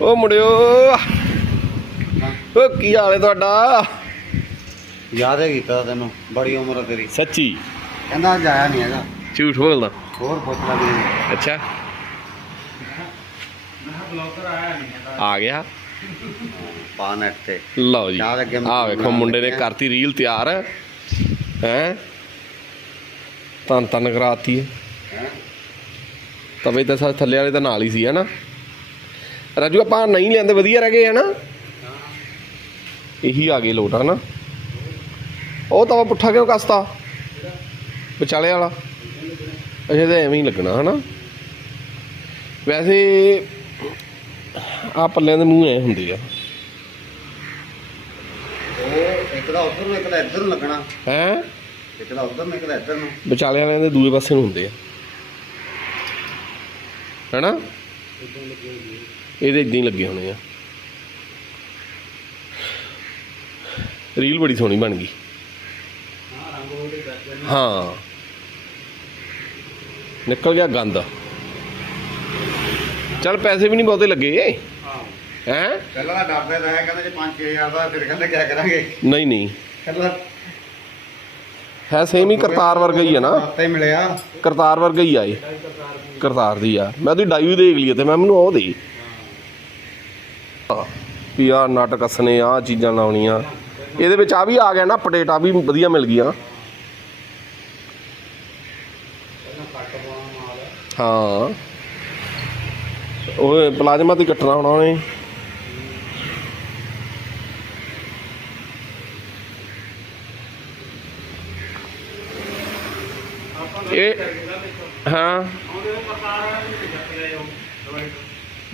ਓ ਮੁੰਡਿਓ। ਓ ਕੀ ਹਾਲ ਹੈ ਤੁਹਾਡਾ? ਯਾਦ ਹੈ ਕੀਤਾ ਤੈਨੂੰ ਬੜੀ ਉਮਰ ਆ ਤੇਰੀ। ਸੱਚੀ? ਕਹਿੰਦਾ ਜਾਇਆ ਨਹੀਂ ਹੈਗਾ। ਝੂਠ ਬੋਲਦਾ? ਹੋਰ ਪੁੱਛ ਲੈ ਵੀ। ਅੱਛਾ। ਆ ਗਿਆ। ਪਾ ਨੈਟ ਤੇ। ਲਓ ਜੀ। ਆ ਵੇਖੋ ਮੁੰਡੇ ਨੇ ਕਰਤੀ ਰੀਲ ਤਿਆਰ। ਹੈ? ਤਨ ਤਨ ਕਰਾਤੀ। ਹੈ? ਹੈਂ? ਤਵੇ ਤਾਂ ਥੱਲੇ ਵਾਲੇ ਤਾਂ ਨਾਲ ਹੀ ਸੀ ਹਨਾ ਰਾਜੂ ਆਪਾਂ ਨਹੀਂ ਲੈਂਦੇ ਵਧੀਆ ਰਹਿ ਗਏ ਹਨਾ? ਇਹੀ ਆ ਗਏ ਲੋਟ ਹਨਾ? ਉਹ ਤਵਾ ਪੁੱਠਾ ਕਿਉਂ ਕਸਤਾ? ਵਿਚਾਲੇ ਵਾਲਾ। ਅਜੇ ਤਾਂ ਐਵੇਂ ਹੀ ਲੱਗਣਾ ਹਨਾ? ਵੈਸੇ ਆ ਪੱਲਿਆਂ ਦੇ ਮੂੰਹ ਐ ਹੁੰਦੇ ਆ। ਉਹ ਇੱਕ ਦਾ ਉੱਧਰ ਨੂੰ ਇੱਕ ਦਾ ਇੱਧਰ ਨੂੰ ਲੱਗਣਾ। ਹੈ? ਇੱਕ ਦਾ ਉੱਧਰ ਨੂੰ ਇੱਕ ਦਾ ਇੱਧਰ ਨੂੰ। ਵਿਚਾਲੇ ਵਾਲਿਆਂ ਦੇ ਦੂਏ ਪਾਸੇ ਨੂੰ ਹੁੰਦੇ ਆ। ਹੈਨਾ? ਇਹਦੇ ਇਦਾਂ ਹੀ ਲੱਗੇ ਹੋਣੇ ਆ। ਰੀਲ ਬੜੀ ਸੋਹਣੀ ਬਣ ਗਈ। ਹਾਂ। ਨਿਕਲ ਗਿਆ ਗੰਦ। ਚੱਲ ਪੈਸੇ ਵੀ ਨਹੀਂ ਬਹੁਤੇ ਲੱਗੇ। ਹੈ? ਪਹਿਲਾਂ ਤਾਂ ਡਰਦੇ ਰਹੇ ਕਹਿੰਦੇ ਜੇ 5-6000 ਦਾ ਫਿਰ ਕਹਿੰਦੇ ਕਿਆ ਕਰਾਂਗੇ? ਨਹੀਂ ਨਹੀਂ। ਕਹਿੰਦਾ ਹੈ ਸੇਮ ਹੀ ਕਰਤਾਰ ਵਰਗਾ ਹੀ ਹੈ ਨਾ। ਹਫ਼ਤੇ ਮਿਲਿਆ। ਕਰਤਾਰ ਵਰਗਾ ਹੀ ਆਏ ਕਰਤਾਰ ਦੀ ਆ। ਮੈਂ ਉਹਦੀ ਡਾਈ ਵੀ ਦੇਖ ਲਈ ਤੇ ਮੈਂ ਮੈਨੂੰ ਉਹ ਦੇ। ਵੀ ਆ ਨਟ ਕੱਸਣੇ ਆ ਚੀਜ਼ਾਂ ਲਾਉਣੀਆਂ। ਇਹਦੇ ਵਿੱਚ ਆ ਵੀ ਆ ਗਿਆ ਨਾ ਅਪਡੇਟ ਆ ਵੀ ਵਧੀਆ ਮਿਲ ਗਈਆਂ। ਹਾਂ। ਉਹ ਪਲਾਜ਼ਮਾ ਤੇ ਕੱਟਣਾ ਹੋਣਾ ਉਹਨੇ। ਇਹ ਹਾਂ।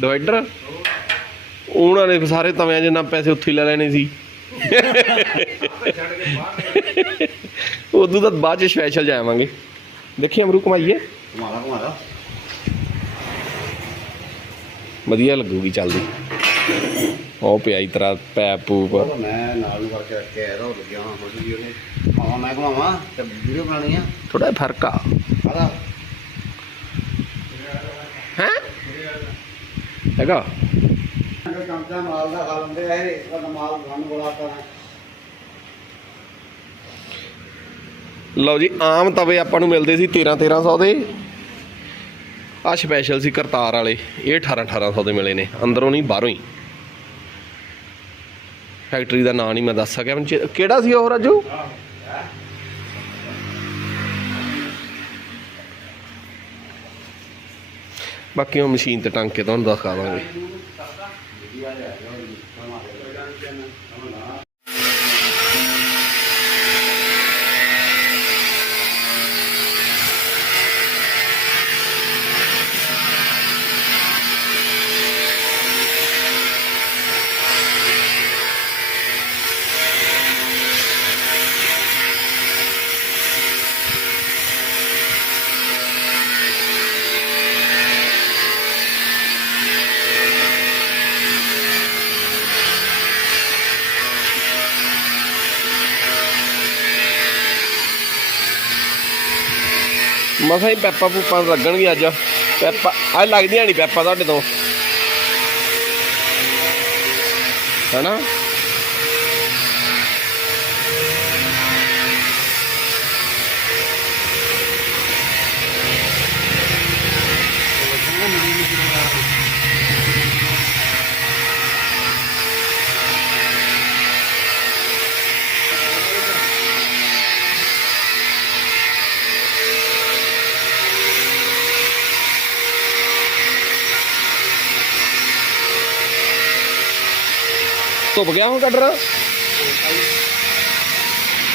ਡਿਵਾਈਡਰ ਉਹਨਾਂ ਨੇ ਸਾਰੇ ਤਵਿਆਂ ਜਿੰਨਾ ਪੈਸੇ ਉੱਥੇ ਹੀ ਲੈ ਲੈਣੇ ਸੀ। ਉਦੋਂ ਤਾਂ ਬਾਅਦ ਚ ਸਪੈਸ਼ਲ ਜਾਵਾਂਗੇ ਦੇਖੀ ਅਮਰੂ ਕਮਾਈਏ ਘੁਮਾਦਾ ਘੁਮਾਦਾ ਵਧੀਆ ਲੱਗੂਗੀ ਚੱਲਦੀ। ਉਹ ਪਿਆ ਹੀ ਤਰਾ ਪੈਪ। ਪੂਪ ਮੈਂ ਨਾਲ ਨੂੰ ਕਰਕੇ ਰੱਖਿਆ ਇਹਦਾ ਉਹ ਲੱਗਿਆ ਹੋਣਾ ਥੋੜੀ ਜਿਹੀ ਉਹਨੇ। ਮਾਵਾ ਮੈਂ ਘੁਮਾਵਾਂ ਤੇ ਵੀਡੀਓ ਬਣਾਉਣੀ ਆ। ਥੋੜਾ ਫ਼ਰਕ ਆ। ਆਦਾ ਹੈ? ਹੈਗਾ? ਚਮਚਾ ਮਾਲ ਦਾ ਖਾ ਲੈਂਦੇ ਆ, ਇਹ ਇਸ ਵਾਰ ਮਾਲ ਸਾਨੂੰ ਬੁਲਾਤਾ ਨਾ ਲਓ ਜੀ, ਆਮ ਤਵੇ ਆਪਾਂ ਨੂੰ ਮਿਲਦੇ ਸੀ 13 1300 ਦੇ। ਆ ਸਪੈਸ਼ਲ ਸੀ ਕਰਤਾਰ ਵਾਲੇ, ਇਹ 18 1800 ਦੇ ਮਿਲੇ ਨੇ, ਅੰਦਰੋਂ ਨਹੀਂ, ਬਾਹਰੋਂ ਹੀ। ਫੈਕਟਰੀ ਦਾ ਨਾਂ ਨਹੀਂ ਮੈਂ ਦੱਸ ਸਕਿਆ ਕਿਹੜਾ ਸੀ ਉਹ ਰਾਜੂ? ਬਾਕੀ ਉਹ ਮਸ਼ੀਨ ਤੇ ਟੰਗ ਕੇ ਤੁਹਾਨੂੰ ਦਿਖਾ ਦਾਂਗੇ। 你爹的然后你妈妈的在家里面呢等会儿 ਮਸਾਂ ਹੀ ਪੈਪਾ ਪੂਪਾਂ ਲੱਗਣਗੇ ਅੱਜ। ਪੈਪਾ ਆ ਲੱਗਦੀਆਂ ਨਹੀਂ ਪੈਪਾ ਤੁਹਾਡੇ ਤੋਂ। ਹਨਾ? ਧੁੱਪ ਗਿਆ ਹੁਣ ਕਟਰ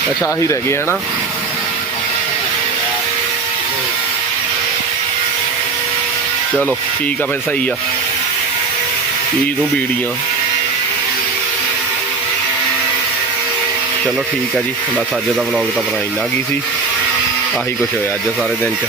ਅੱਛਾ, ਆਹੀ ਰਹਿ ਗਏ, ਹਨਾ? ਚਲੋ, ਠੀਕ ਆ ਫਿਰ, ਸਹੀ ਆ। ਕੀ ਨੂੰ ਬੀੜੀਆਂ। ਚਲੋ, ਠੀਕ ਆ ਜੀ। ਬਸ ਅੱਜ ਦਾ ਵਲੌਗ ਤਾਂ ਬਣਾਈ ਨਾ ਗਈ ਸੀ। ਆਹੀ ਕੁਝ ਹੋਇਆ ਅੱਜ ਸਾਰੇ ਦਿਨ ਚ।